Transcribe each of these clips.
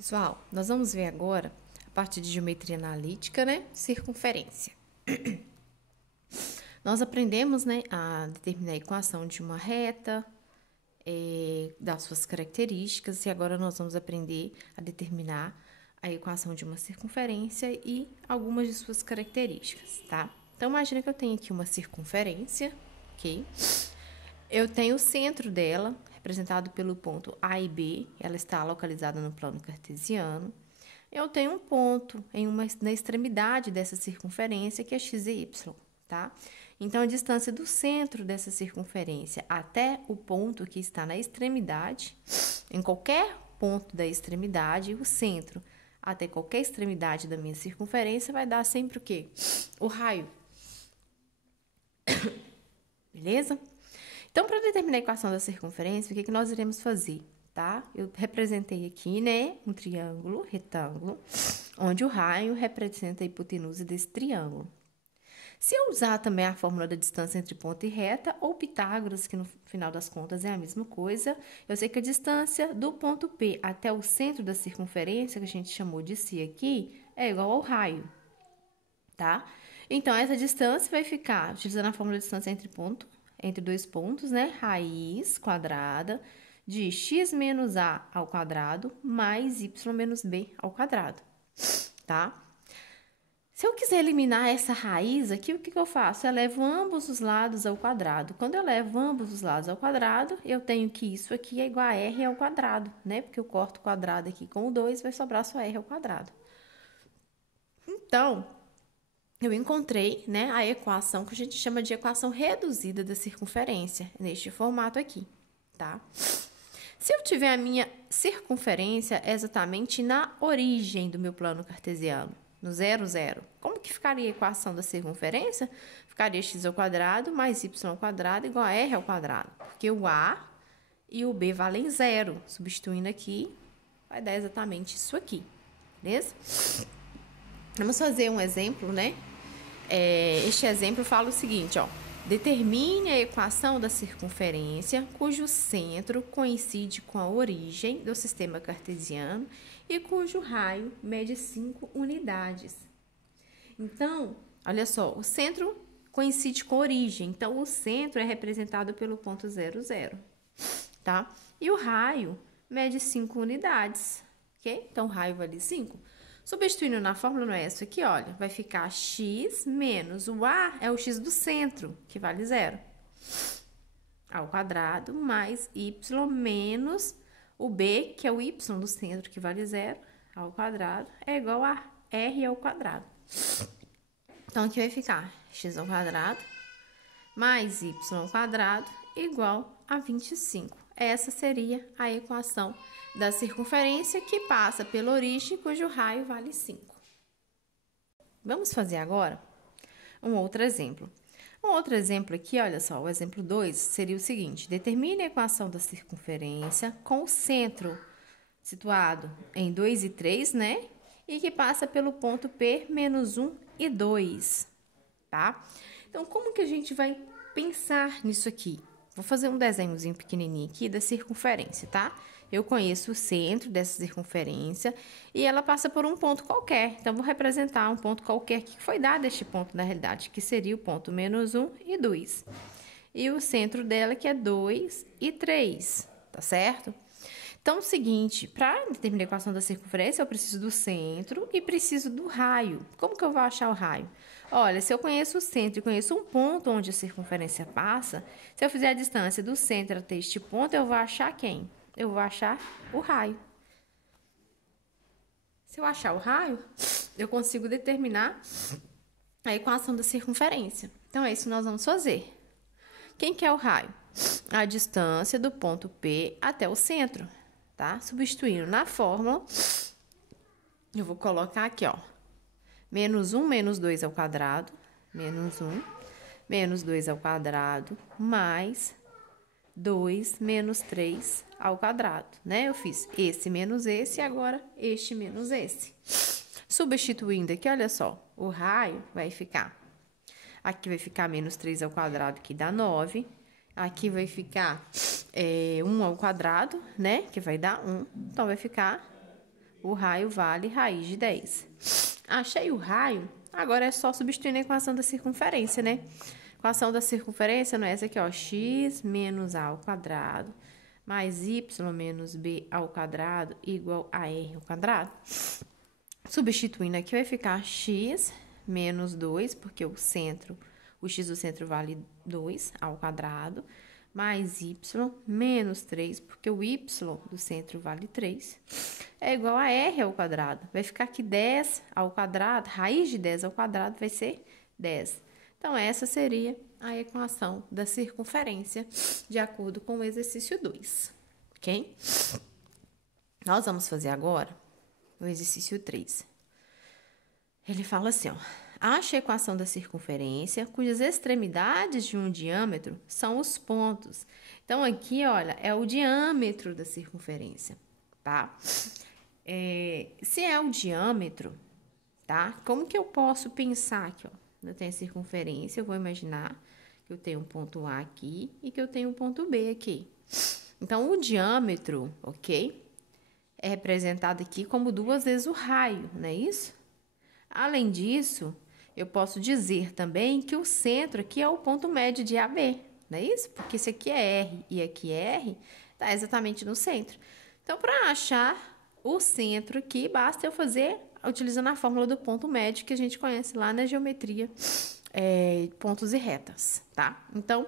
Pessoal, nós vamos ver agora, a parte de geometria analítica, né? Circunferência. Nós aprendemos, né, a determinar a equação de uma reta, das suas características, e agora nós vamos aprender a determinar a equação de uma circunferência e algumas de suas características, tá? Então, imagina que eu tenho aqui uma circunferência, ok? Eu tenho o centro dela, representado pelo ponto A e B, ela está localizada no plano cartesiano. Eu tenho um ponto na extremidade dessa circunferência, que é x e y, tá? Então, a distância do centro dessa circunferência até o ponto que está na extremidade, em qualquer ponto da extremidade, o centro até qualquer extremidade da minha circunferência vai dar sempre o quê? O raio. Beleza? Então, para determinar a equação da circunferência, o que nós iremos fazer, tá? Eu representei aqui, né, um triângulo, retângulo, onde o raio representa a hipotenusa desse triângulo. Se eu usar também a fórmula da distância entre ponto e reta, ou Pitágoras, que no final das contas é a mesma coisa, eu sei que a distância do ponto P até o centro da circunferência, que a gente chamou de si aqui, é igual ao raio, tá? Então, essa distância vai ficar, utilizando a fórmula da distância entre dois pontos, né? Raiz quadrada de x menos a ao quadrado mais y menos b ao quadrado, tá? Se eu quiser eliminar essa raiz aqui, o que eu faço? Eu levo ambos os lados ao quadrado. Quando eu levo ambos os lados ao quadrado, eu tenho que isso aqui é igual a r ao quadrado, né? Porque eu corto o quadrado aqui com o 2, vai sobrar só r ao quadrado. Então, eu encontrei, né, a equação que a gente chama de equação reduzida da circunferência, neste formato aqui, tá? Se eu tiver a minha circunferência exatamente na origem do meu plano cartesiano, no 0, 0, como que ficaria a equação da circunferência? Ficaria x ao quadrado mais y ao quadrado igual a r ao quadrado, porque o a e o b valem 0. Substituindo aqui, vai dar exatamente isso aqui, beleza? Vamos fazer um exemplo, né? Este exemplo fala o seguinte, ó. Determine a equação da circunferência cujo centro coincide com a origem do sistema cartesiano e cujo raio mede 5 unidades. Então, olha só, o centro coincide com a origem, então o centro é representado pelo ponto 0, 0, tá? E o raio mede 5 unidades, ok? Então, o raio vale 5. Substituindo na fórmula no S aqui, olha, vai ficar x menos o A é o x do centro, que vale 0, ao quadrado, mais y menos o B, que é o y do centro, que vale 0, ao quadrado, é igual a r ao quadrado. Então, aqui vai ficar x ao quadrado mais y ao quadrado igual a 25. Essa seria a equação da circunferência que passa pela origem, cujo raio vale 5. Vamos fazer agora um outro exemplo. Um outro exemplo aqui, olha só, o exemplo 2 seria o seguinte: determine a equação da circunferência com o centro situado em 2 e 3, né? E que passa pelo ponto P menos 1 e 2, tá? Então, como que a gente vai pensar nisso aqui? Vou fazer um desenhozinho pequenininho aqui da circunferência, tá? Eu conheço o centro dessa circunferência e ela passa por um ponto qualquer. Então, vou representar um ponto qualquer que foi dado este ponto, na realidade, que seria o ponto menos 1 e 2. E o centro dela que é 2 e 3, tá certo? Então, é o seguinte, para determinar a equação da circunferência, eu preciso do centro e preciso do raio. Como que eu vou achar o raio? Olha, se eu conheço o centro e conheço um ponto onde a circunferência passa, se eu fizer a distância do centro até este ponto, eu vou achar quem? Eu vou achar o raio. Se eu achar o raio, eu consigo determinar a equação da circunferência. Então, é isso que nós vamos fazer. Quem que é o raio? A distância do ponto P até o centro, tá? Substituindo na fórmula, eu vou colocar aqui, ó. Menos 1 menos 2 ao quadrado, menos 1, menos 2 ao quadrado, mais 2 menos 3 ao quadrado, né? Eu fiz esse menos esse e agora este menos esse. Substituindo aqui, olha só, o raio vai ficar... Aqui vai ficar menos 3 ao quadrado, que dá 9. Aqui vai ficar 1 ao quadrado, né? Que vai dar 1. Então, vai ficar O raio vale raiz de 10. Achei o raio, agora é só substituir na equação da circunferência, né? Equação da circunferência não é essa aqui, ó, x menos a ao quadrado mais y menos b ao quadrado igual a r ao quadrado. Substituindo aqui vai ficar x menos 2, porque o x do centro vale 2 ao quadrado, mais y menos 3, porque o y do centro vale 3, é igual a r ao quadrado. Vai ficar aqui 10 ao quadrado, raiz de 10 ao quadrado vai ser 10. Então, essa seria a equação da circunferência, de acordo com o exercício 2, ok? Nós vamos fazer agora o exercício 3. Ele fala assim, ó. Ache a equação da circunferência, cujas extremidades de um diâmetro são os pontos. Então, aqui, olha, é o diâmetro da circunferência, tá? Se é o diâmetro, tá? Como que eu posso pensar aqui, ó? Eu tenho a circunferência, eu vou imaginar que eu tenho um ponto A aqui e que eu tenho um ponto B aqui. Então, o diâmetro, ok? É representado aqui como 2 vezes o raio, não é isso? Além disso, eu posso dizer também que o centro aqui é o ponto médio de AB, não é isso? Porque esse aqui é R e aqui é R, tá exatamente no centro. Então, para achar o centro aqui, basta eu fazer utilizando a fórmula do ponto médio que a gente conhece lá na geometria, pontos e retas, tá? Então,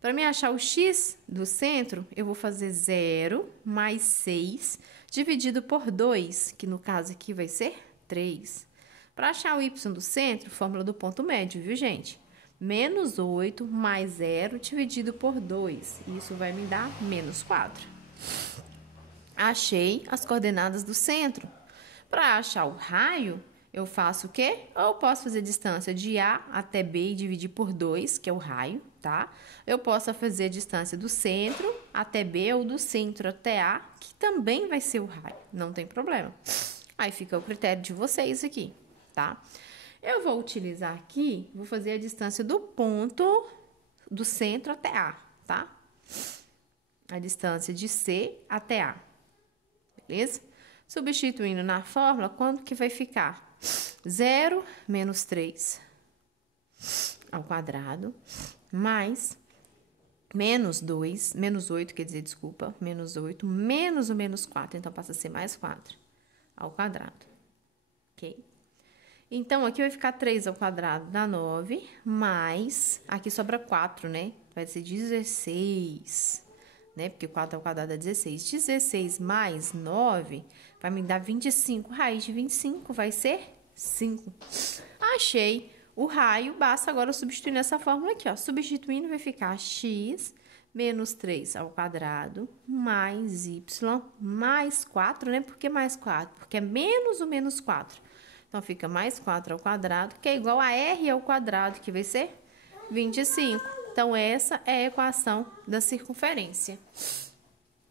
para me achar o x do centro, eu vou fazer 0 mais 6 dividido por 2, que no caso aqui vai ser 3. Para achar o y do centro, fórmula do ponto médio, viu, gente? Menos 8 mais 0 dividido por 2. Isso vai me dar menos 4. Achei as coordenadas do centro. Para achar o raio, eu faço o quê? Ou eu posso fazer a distância de A até B e dividir por 2, que é o raio, tá? Eu posso fazer a distância do centro até B ou do centro até A, que também vai ser o raio, não tem problema. Aí fica o critério de vocês aqui, tá? Eu vou utilizar aqui, vou fazer a distância do ponto do centro até A, tá? A distância de C até A, beleza? Substituindo na fórmula, quanto que vai ficar? 0 menos 3 ao quadrado, mais menos 2, menos 8, quer dizer, desculpa, menos 8, menos o menos 4, então passa a ser mais 4 ao quadrado, ok? Então, aqui vai ficar 3 ao quadrado dá 9, mais, aqui sobra 4, né? Vai ser 16, né? Porque 4 ao quadrado é 16. 16 mais 9 vai me dar 25. Raiz de 25 vai ser 5. Achei o raio, basta agora substituir nessa fórmula aqui, ó. Substituindo vai ficar x menos 3 ao quadrado mais y mais 4, né? Por que mais 4? Porque é menos o menos 4. Então, fica mais 4 ao quadrado, que é igual a r ao quadrado, que vai ser 25. Então, essa é a equação da circunferência.